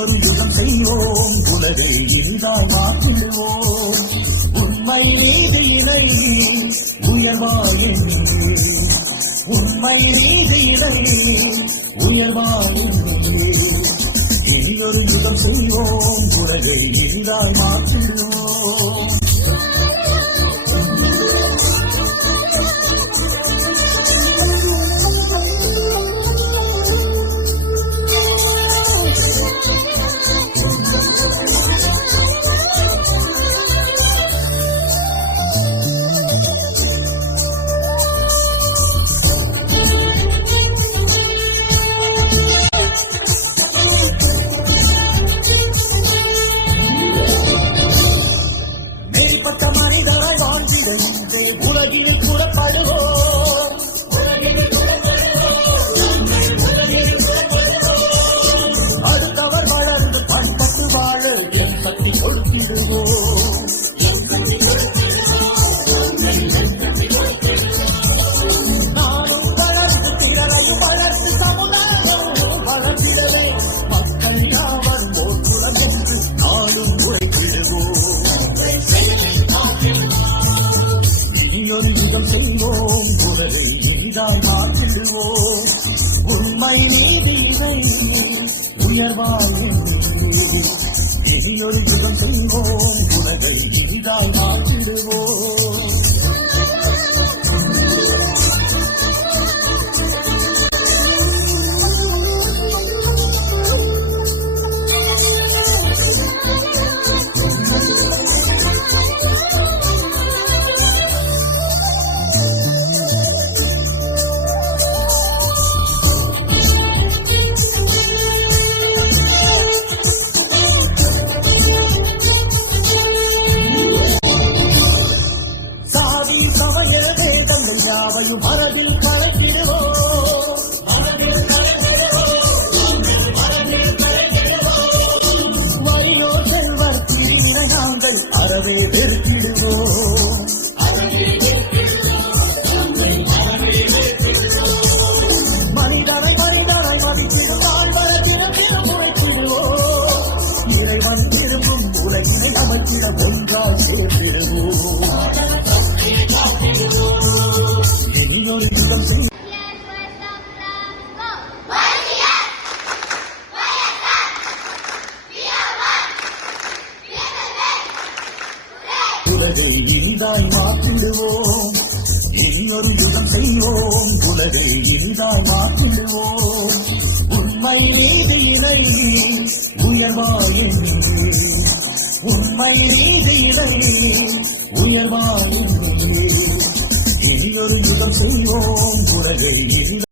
இனியொரு யுகம் செய்வோம், உலகை இனிதாய் மாற்றிடுவோம். உண்மை நீதி இணை உயர்வாயின், உண்மை நீதி இணை உயர்வாயின். இனியொரு யுகம் செய்வோம், உலகை இனிதாய் மாற்றிடுவோம். உலகில் புறப்படுவோம், அடுத்தவர் வளர்ந்து பண்பட்டு வாழ என் சக்தி கொடுத்திடுவோம். நானும் வளர்ந்து திறனையும் வளர்ந்து சமுதாயம் வளர்ந்திடவே மக்கள் யாவர் போற்றுடன் என்று நானும் உழைத்திடுவோம். இனியொரு யுகம் செய்வோம், உலகை இனிதாய் மாற்றிடுவோம். உண்மை நீதியை உயர்வாயின். இனியொரு யுகம் செய்வோம், உலகை இனிதாய் மாற்றிடுவோம். யாவையும் மரபில் கலத்திடுவோம், வரியோ செல்வர் பிரிவினை நாங்கள் அறவே வெறுத்திடுவோம். மனிதனை மனிதனை மதித்திடும் வாழ்வர திறத்திடம் உழைத்திடுவோம். இறைவன் திரும்பும் உலகினை அமைத்திட ஒன்றால் சேர்த்திடுவோம். உலகை இனிதாய் மாற்றிடுவோம், இனியொரு யுகம் செய்வோம், உலகை இனிதாய் மாற்றிடுவோம். உண்மை நீதி இணை உயர்வாயின், உண்மை நீதி இணை உயர்வாயின். இனியொரு யுகம் செய்வோம், உலகை